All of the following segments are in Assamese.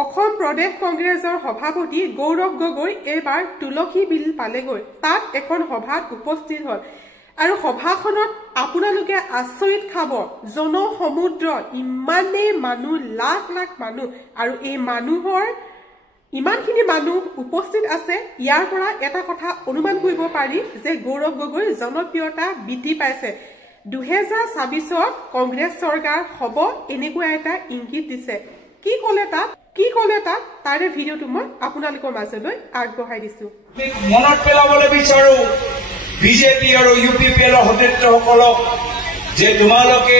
অসম প্ৰদেশ কংগ্ৰেছৰ সভাপতি গৌৰৱ গগৈ এবাৰ তুলসী বিল পালেগৈ তাত এখন সভাত উপস্থিত হল আৰু সভাখনত আপোনালোকে আচৰিত খাব জনসমুদ্ৰ ইমানে মানুহ লাখ লাখ মানুহ আৰু এই মানুহৰ ইমানখিনি মানুহ উপস্থিত আছে ইয়াৰ পৰা এটা কথা অনুমান কৰিব পাৰি যে গৌৰৱ গগৈ জনপ্ৰিয়তা বৃদ্ধি পাইছে 2026 কংগ্ৰেছ চৰকাৰ হ'ব এনেকুৱা এটা ইংগিত দিছে কি কলে তাত তাৰে ভিডিঅটো মই আপোনালোকৰ মাজলৈ আগবঢ়াই দিছো মনত পেলাবলৈ বিচাৰো বিজেপি আৰু ইউপিপিএল সতীৰ্থসকলক যে তোমালোকে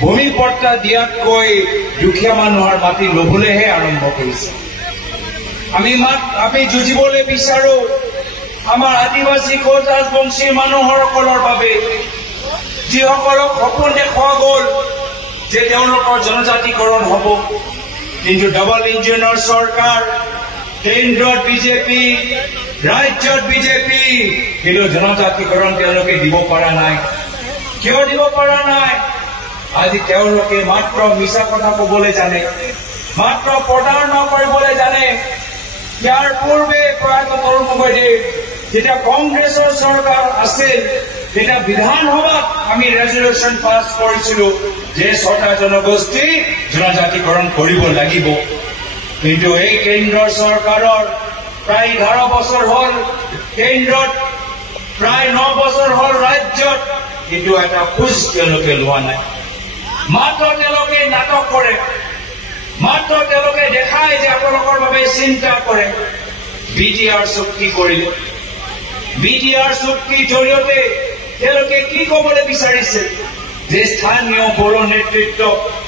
ভূমি পট্টা দিয়াতকৈ দুখীয়া মানুহৰ মাটি লবলৈহে আৰম্ভ কৰিছে আমি যুঁজিবলৈ বিচাৰো আমাৰ আদিবাসী কোচ ৰাজবংশী মানুহসকলৰ বাবে যিসকলক সপোন দেখুওৱা গ'ল যে তেওঁলোকৰ জনজাতিকৰণ হ'ব কিন্তু ডাবল ইঞ্জিনৰ চৰকাৰ কেন্দ্ৰত বিজেপি ৰাজ্যত বিজেপি কিন্তু জনজাতিকৰণ তেওঁলোকে দিব পৰা নাই কিয় দিব পৰা নাই আজি তেওঁলোকে মাত্ৰ মিছা কথা ক'বলৈ জানে মাত্ৰ প্ৰতাৰণা কৰিবলৈ জানে ইয়াৰ পূৰ্বে প্ৰয়াত তৰুণ গগৈদেৱ যেতিয়া কংগ্ৰেছৰ চৰকাৰ আছিল তেতিয়া বিধানসভাত আমি ৰেজলিউশ্যন পাছ কৰিছিলো যে 6টা জনগোষ্ঠী জনজাতিকৰণ কৰিব লাগিব কিন্তু এই কেন্দ্ৰৰ চৰকাৰৰ প্ৰায় 11 বছৰ হ'ল কেন্দ্ৰত প্ৰায় 9 বছৰ হ'ল ৰাজ্যত কিন্তু এটা খোজ তেওঁলোকে লোৱা নাই মাত্ৰ তেওঁলোকে নাটক কৰে মাত্ৰ তেওঁলোকে দেখায় যে আপোনালোকৰ বাবে চিন্তা কৰে বিটিআৰ চুক্তি কৰিলে বিটিআৰ চুক্তিৰ জৰিয়তে তেওঁলোকে কি ক'বলৈ বিচাৰিছে যে স্থানীয় বড়ো নেতৃত্ব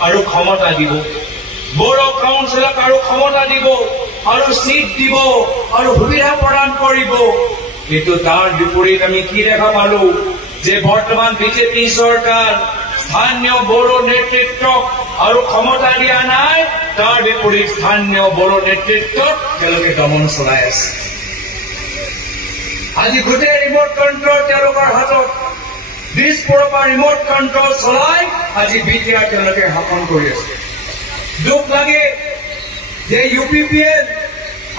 আৰু ক্ষমতা দিব বড়ো কাউন্সিলক আৰু ক্ষমতা দিব আৰু সিট দিব আৰু সুবিধা প্ৰদান কৰিব কিন্তু তাৰ বিপৰীত আমি কি দেখা পালো যে বৰ্তমান বিজেপি চৰকাৰ স্থানীয় বড়ো নেতৃত্বক আৰু ক্ষমতা দিয়া নাই তাৰ বিপৰীত স্থানীয় বড়ো নেতৃত্বক তেওঁলোকে দমন চলাই আছে আজি গোটেই ৰিমোট কণ্ট্ৰল তেওঁলোকৰ হাতত দিছপুৰৰ পৰা ৰিমোট কণ্ট্ৰল চলাই আজি বিটিআৰ তেওঁলোকে শাসন কৰি আছে দুখ লাগে যে ইউপিপিএল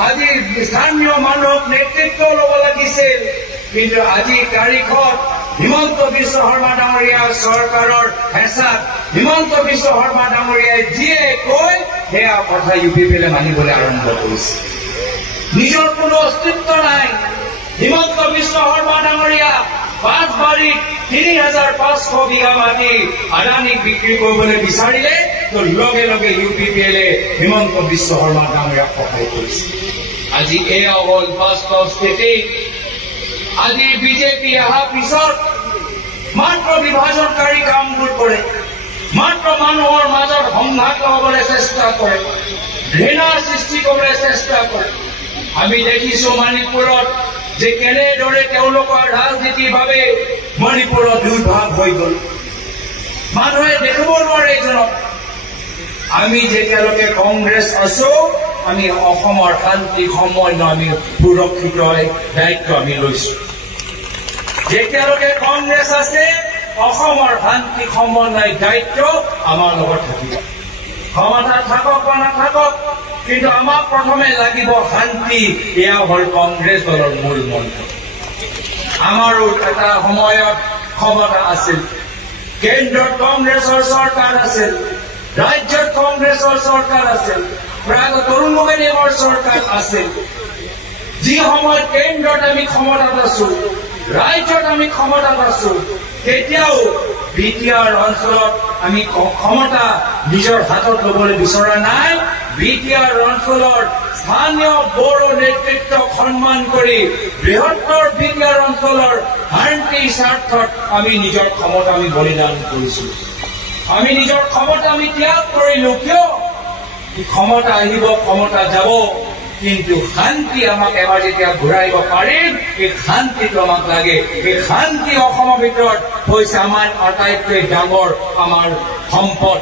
আজি স্থানীয় মানুহক নেতৃত্ব ল'ব লাগিছিল কিন্তু আজি তাৰিখত হিমন্ত বিশ্ব শৰ্মা ডাঙৰীয়াৰ চৰকাৰৰ হেঁচাত হিমন্ত বিশ্ব শৰ্মা ডাঙৰীয়াই যিয়ে কয় সেয়া কথা ইউপিপিএলে মানিবলৈ আৰম্ভ কৰিছে নিজৰ কোনো অস্তিত্ব নাই হিমন্ত বিশ্ব শৰ্মা ডাঙৰীয়া পাঁচবাৰীত ৩৫০০ বিঘা মাটি আদানীক বিক্ৰী কৰিবলৈ বিচাৰিলে তো লগে লগে ইউপিপিএলে হিমন্ত বিশ্ব শৰ্মা ডাঙৰীয়াক সহায় কৰিছে আজি এয়া হ'ল বাস্তৱ স্থিতি আজি বিজেপি অহাৰ পিছত মাত্ৰ বিভাজনকাৰী কামবোৰ কৰে মাত্ৰ মানুহৰ মাজত সংঘাত লগাবলৈ চেষ্টা কৰে ঘৃণাৰ সৃষ্টি কৰিবলৈ চেষ্টা কৰে আমি দেখিছো মণিপুৰত যে কেনেদৰে তেওঁলোকৰ ৰাজনীতিৰ বাবে মণিপুৰত দুৰ্ভাগ হৈ গ'ল মানুহে দেখিব নোৱাৰে এইজনক আমি যেতিয়ালৈকে কংগ্ৰেছ আছো আমি অসমৰ শান্তি সমন্বয় আমি সুৰক্ষিত দায়িত্ব আমি লৈছো যেতিয়ালৈকে কংগ্ৰেছ আছে অসমৰ শান্তি সমন্বয় দায়িত্ব আমাৰ লগত থাকিব ক্ষমতা থাকক বা নাথাকক কিন্তু আমাক প্ৰথমে লাগিব শান্তি এয়া হ'ল কংগ্ৰেছ দলৰ মূল মন্ত্ৰ আমাৰো এটা সময়ত ক্ষমতা আছিল কেন্দ্ৰত কংগ্ৰেছৰ চৰকাৰ আছিল ৰাজ্যত কংগ্ৰেছৰ চৰকাৰ আছিল প্ৰায় তৰুণ গগৈদেৱৰ চৰকাৰ আছিল যি সময়ত কেন্দ্ৰত আমি ক্ষমতাত আছো ৰাজ্যত আমি ক্ষমতাত আছো তেতিয়াও বিটিআৰ অঞ্চলত আমি ক্ষমতা নিজৰ হাতত ল'বলৈ বিচৰা নাই বিটিআৰ অঞ্চলৰ স্থানীয় বড়ো নেতৃত্বক সন্মান কৰি বৃহত্তৰ বিটিআৰ অঞ্চলৰ শান্তিৰ স্বাৰ্থত আমি নিজৰ ক্ষমতা আমি বলিদান কৰিছো আমি নিজৰ ক্ষমতা আমি ত্যাগ কৰিলো কিয় ক্ষমতা আহিব ক্ষমতা যাব কিন্তু শান্তি আমাক এবাৰ যেতিয়া ঘূৰাইব পাৰিম এই শান্তিটো আমাক লাগে এই শান্তি অসমৰ ভিতৰত হৈছে আমাৰ আটাইতকৈ ডাঙৰ আমাৰ সম্পদ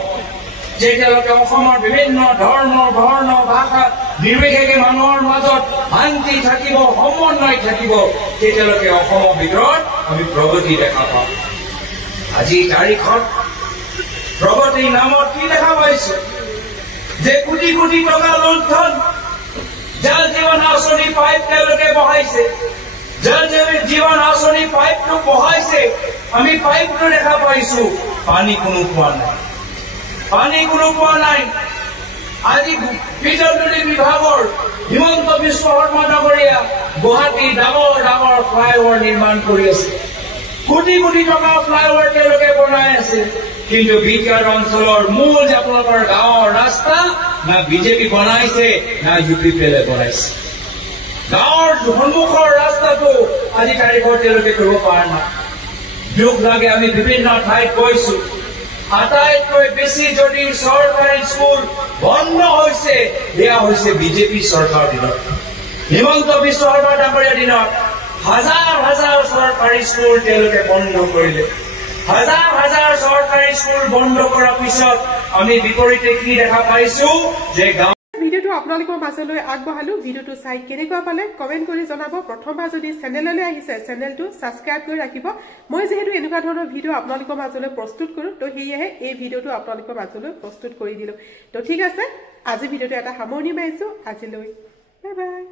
যেতিয়ালৈকে অসমৰ বিভিন্ন ধৰ্ম বৰ্ণ ভাষা নিৰ্বিশেষে মানুহৰ মাজত শান্তি থাকিব সমন্বয় থাকিব তেতিয়ালৈকে অসমৰ ভিতৰত আমি প্ৰগতি দেখা পাম আজি তাৰিখত প্ৰগতিৰ নামত কি দেখা পাইছে যে কোটি কোটি টকা লুণ্ঠন জল জীবন আঁচনি পাইপ তেওঁলোকে বহাইছে জল জীবন আঁচনি পাইপটো বহাইছে আমি পাইপটো দেখা পাইছো পানী কোনো পোৱা নাই আজি বিজুলী বিভাগৰ হিমন্ত বিশ্ব শৰ্মা ডাঙৰীয়া গুৱাহাটী ডাঙৰ ফ্লাইঅভাৰ নিৰ্মাণ কৰি আছে কোটি কোটি টকা ফ্লাইঅভাৰ তেওঁলোকে বনাই আছে কিন্তু বিটিআৰ অঞ্চলৰ মূল যে আপোনালোকৰ গাঁৱৰ ৰাস্তা না বিজেপি বনাইছে না ইউপিপিএলে বনাইছে গাঁৱৰ সন্মুখৰ ৰাস্তাটো আজি তাৰিখত তেওঁলোকে কৰিব পৰা নাই দুখ লাগে আমি বিভিন্ন ঠাইত গৈছো আটাইতকৈ বেছি যদি চৰকাৰী স্কুল বন্ধ হৈছে এয়া হৈছে বিজেপি চৰকাৰ দিনত হিমন্ত বিশ্ব শৰ্মা ডাঙৰীয়াৰ দিনত হাজাৰ চৰকাৰী স্কুল তেওঁলোকে বন্ধ কৰিলে হাজাৰ চৰকাৰী স্কুল বন্ধ কৰাৰ পিছত আমি বিপৰীতে কি দেখা পাইছো যে ভিডিওটো আপোনালোকৰ মাজলৈ আগবঢ়ালো ভিডিওটো চাই কেনেকুৱা পালে কমেন্ট কৰি জনাব প্ৰথমবাৰ যদি চেনেললৈ আহিছে চেনেলটো সাবস্ক্ৰাইব কৰি ৰাখিব মই যেহেতু এনেকুৱা ধৰণৰ ভিডিও আপোনালোকৰ মাজলৈ প্ৰস্তুত কৰো তো হিয়ে এই ভিডিওটো আপোনালোকৰ মাজলৈ প্ৰস্তুত কৰি দিলো তো ঠিক আছে আজি ভিডিওটো এটা সামৰণি মাৰিছো আজিলৈ বাই বাই